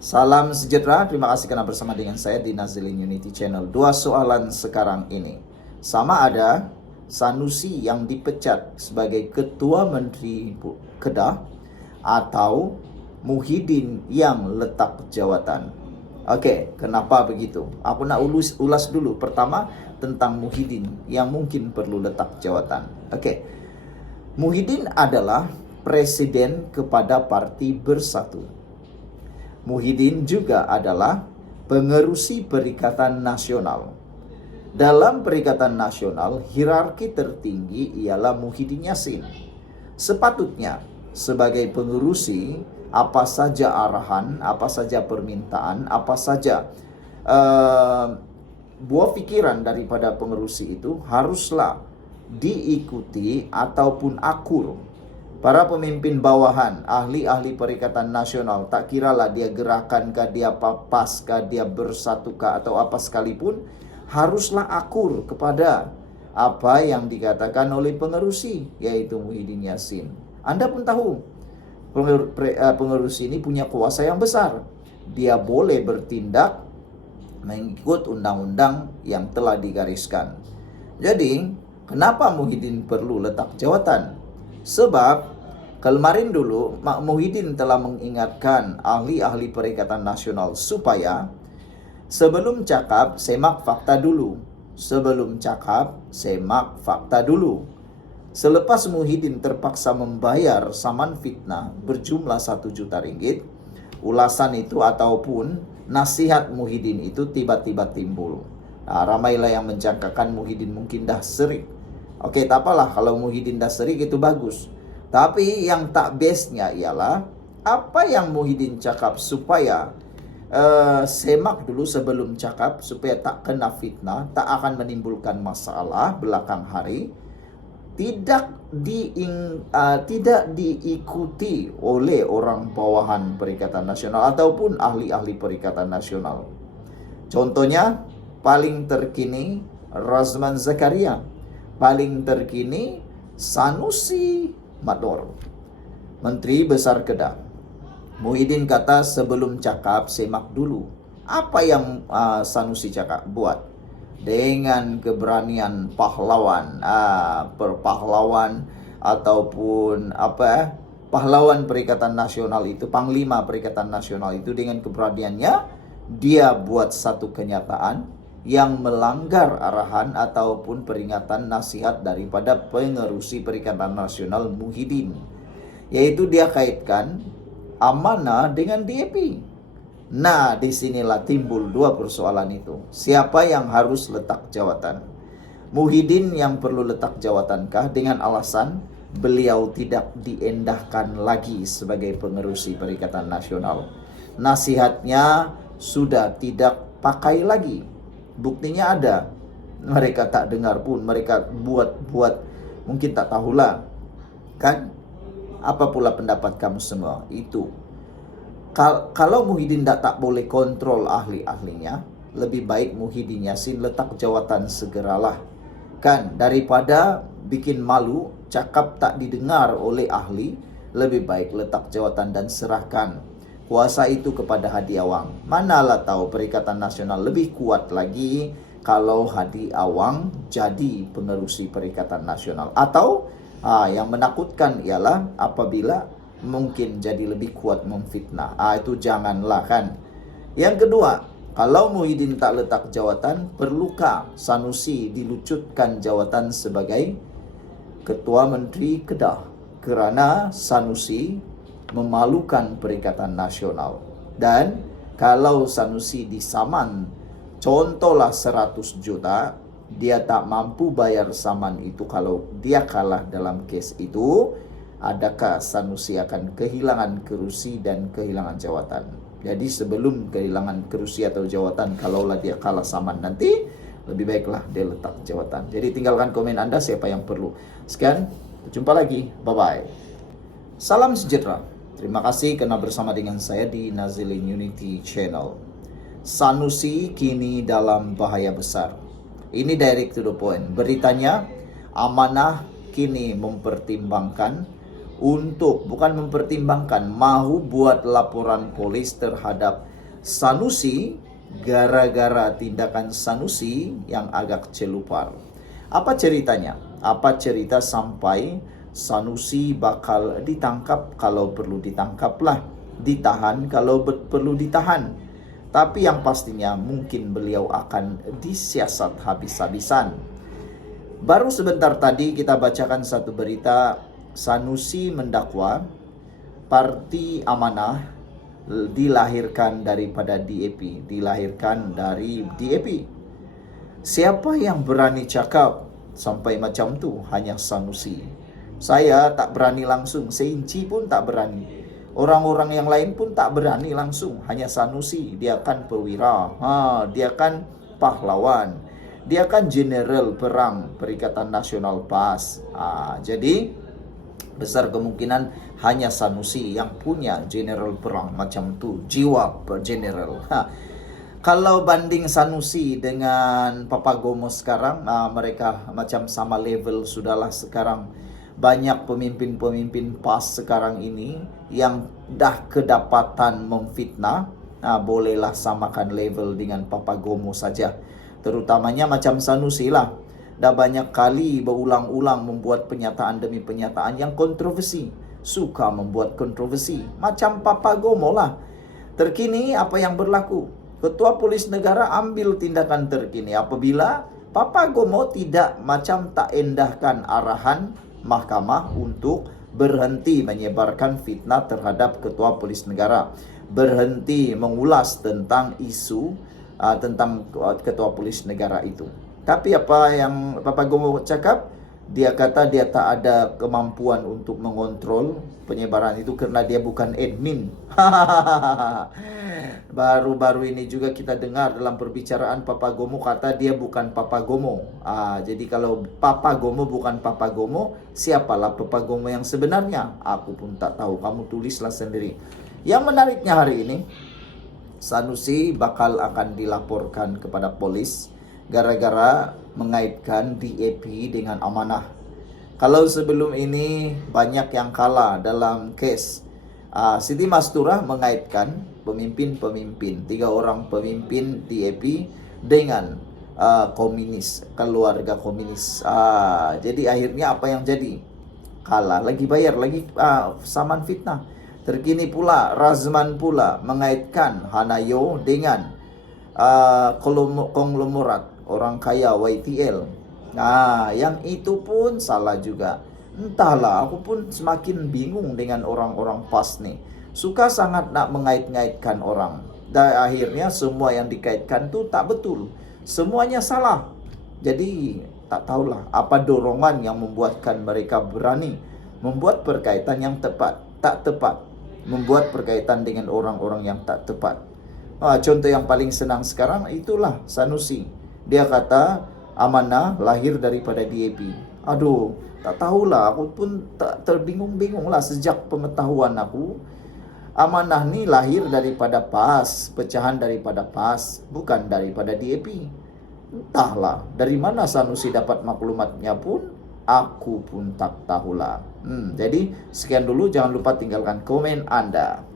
Salam sejahtera, terima kasih karena bersama dengan saya di Nazilin Unity Channel. Dua soalan sekarang ini. Sama ada Sanusi yang dipecat sebagai Ketua Menteri Kedah atau Muhyiddin yang letak jawatan. Oke, kenapa begitu? Aku nak ulas dulu. Pertama, tentang Muhyiddin yang mungkin perlu letak jawatan. Oke, Muhyiddin adalah presiden kepada Parti Bersatu. Muhyiddin juga adalah pengerusi Perikatan Nasional. Dalam Perikatan Nasional, hierarki tertinggi ialah Muhyiddin Yassin. Sepatutnya, sebagai pengerusi, apa saja arahan, apa saja permintaan, apa saja buah pikiran daripada pengerusi itu haruslah diikuti ataupun akur. Para pemimpin bawahan, ahli-ahli Perikatan Nasional, tak kiralah dia gerakan dia papas dia bersatu atau apa sekalipun, haruslah akur kepada apa yang dikatakan oleh pengerusi, yaitu Muhyiddin Yassin. Anda pun tahu, pengerusi ini punya kuasa yang besar. Dia boleh bertindak mengikut undang-undang yang telah digariskan. Jadi, kenapa Muhyiddin perlu letak jawatan? Sebab kemarin dulu Muhyiddin telah mengingatkan ahli-ahli Perikatan Nasional supaya sebelum cakap semak fakta dulu. Sebelum cakap semak fakta dulu. Selepas Muhyiddin terpaksa membayar saman fitnah berjumlah 1 juta ringgit, ulasan itu ataupun nasihat Muhyiddin itu tiba-tiba timbul. Ramailah yang menjangkakan Muhyiddin mungkin dah serik. Oke, tak apalah kalau Muhyiddin dah serik itu bagus. Tapi yang tak bestnya ialah apa yang Muhyiddin cakap supaya semak dulu sebelum cakap supaya tak kena fitnah, tak akan menimbulkan masalah belakang hari. Tidak diikuti oleh orang bawahan Perikatan Nasional ataupun ahli-ahli Perikatan Nasional. Contohnya paling terkini Razman Zakaria. Paling terkini Sanusi Mador, Menteri Besar Kedah. Muhyiddin kata sebelum cakap semak dulu. Apa yang Sanusi cakap buat? Dengan keberanian pahlawan, pahlawan ataupun pahlawan Perikatan Nasional itu, Panglima Perikatan Nasional itu, dengan keberaniannya dia buat satu kenyataan yang melanggar arahan ataupun peringatan nasihat daripada pengerusi Perikatan Nasional Muhyiddin, yaitu dia kaitkan amanah dengan DAP. Nah, disinilah timbul dua persoalan itu. Siapa yang harus letak jawatan? Muhyiddin yang perlu letak jawatankah dengan alasan beliau tidak diendahkan lagi sebagai pengerusi Perikatan Nasional? Nasihatnya sudah tidak pakai lagi. Buktinya ada. Mereka tak dengar pun, mereka buat mungkin tak tahulah. Kan? Apa pula pendapat kamu semua? Itu. Kalau Muhyiddin tak boleh kontrol ahli-ahlinya, lebih baik Muhyiddin Yassin letak jawatan segeralah. Kan? Daripada bikin malu, cakap tak didengar oleh ahli, lebih baik letak jawatan dan serahkan kuasa itu kepada Hadi Awang. Manalah tahu Perikatan Nasional lebih kuat lagi kalau Hadi Awang jadi pengerusi Perikatan Nasional. Atau yang menakutkan ialah apabila mungkin jadi lebih kuat memfitnah. Itu janganlah kan. Yang kedua, kalau Muhyiddin tak letak jawatan, perlukah Sanusi dilucutkan jawatan sebagai Ketua Menteri Kedah? Kerana Sanusi memalukan Perikatan Nasional. Dan kalau Sanusi disaman, contohlah 100 juta, dia tak mampu bayar saman itu kalau dia kalah dalam kes itu, adakah Sanusi akan kehilangan kerusi dan kehilangan jawatan? Jadi sebelum kehilangan kerusi atau jawatan, kalaulah dia kalah saman nanti, lebih baiklah dia letak jawatan. Jadi tinggalkan komen Anda siapa yang perlu. Sekian, jumpa lagi. Bye-bye. Salam sejahtera. Terima kasih karena bersama dengan saya di Nazilin Unity Channel. Sanusi kini dalam bahaya besar. Ini direct to the point. Beritanya, amanah kini mempertimbangkan bukan mempertimbangkan, mahu buat laporan polis terhadap Sanusi, gara-gara tindakan Sanusi yang agak celupar. Apa ceritanya? Apa cerita sampai Sanusi bakal ditangkap kalau perlu ditangkaplah, ditahan kalau perlu ditahan. Tapi yang pastinya mungkin beliau akan disiasat habis-habisan. Baru sebentar tadi kita bacakan satu berita, Sanusi mendakwa Parti Amanah dilahirkan daripada DAP, dilahirkan dari DAP. Siapa yang berani cakap sampai macam tu? Hanya Sanusi. Saya tak berani langsung, seinci pun tak berani. Orang-orang yang lain pun tak berani langsung. Hanya Sanusi, dia kan perwira, dia kan pahlawan, dia kan general perang Perikatan Nasional PAS. Jadi besar kemungkinan hanya Sanusi yang punya general perang macam tu, jiwa general. Kalau banding Sanusi dengan Papagomo sekarang, mereka macam sama level sudahlah sekarang. Banyak pemimpin-pemimpin PAS sekarang ini yang dah kedapatan memfitnah, bolehlah samakan level dengan Papagomo saja. Terutamanya macam Sanusi lah. Dah banyak kali berulang-ulang membuat pernyataan demi pernyataan yang kontroversi. Suka membuat kontroversi. Macam Papagomo lah. Terkini apa yang berlaku? Ketua Polis Negara ambil tindakan terkini apabila Papagomo tidak macam tak endahkan arahan mahkamah untuk berhenti menyebarkan fitnah terhadap Ketua Polis Negara. Berhenti mengulas tentang isu tentang Ketua Polis Negara itu. Tapi apa yang Papagomo cakap? Dia kata dia tak ada kemampuan untuk mengontrol penyebaran itu karena dia bukan admin. Baru-baru ini juga kita dengar dalam perbicaraan Papagomo kata dia bukan Papagomo. Jadi kalau Papagomo bukan Papagomo, siapalah Papagomo yang sebenarnya? Aku pun tak tahu, kamu tulislah sendiri. Yang menariknya hari ini, Sanusi bakal akan dilaporkan kepada polis gara-gara mengaitkan DAP dengan Amanah. Kalau sebelum ini banyak yang kalah dalam kes, Siti Masturah mengaitkan pemimpin-pemimpin, 3 orang pemimpin DAP dengan komunis, keluarga komunis. Jadi akhirnya apa yang jadi? Kalah, lagi bayar, lagi saman fitnah. Terkini pula Razman pula mengaitkan Hanayo dengan konglomerat orang kaya YTL. Yang itu pun salah juga. Entahlah, aku pun semakin bingung dengan orang-orang PAS nih. Suka sangat nak mengait-ngaitkan orang. Dan akhirnya semua yang dikaitkan tu tak betul. Semuanya salah. Jadi tak tahulah apa dorongan yang membuatkan mereka berani membuat perkaitan yang tak tepat. Membuat perkaitan dengan orang-orang yang tak tepat. Contoh yang paling senang sekarang itulah Sanusi. Dia kata Amanah lahir daripada DAP. Aduh, tak tahulah, aku pun tak terbingung-bingung lah sejak pengetahuan aku. Amanah ni lahir daripada PAS, pecahan daripada PAS, bukan daripada DAP. Entahlah, dari mana Sanusi dapat maklumatnya pun, aku pun tak tahulah. Jadi, sekian dulu, jangan lupa tinggalkan komen Anda.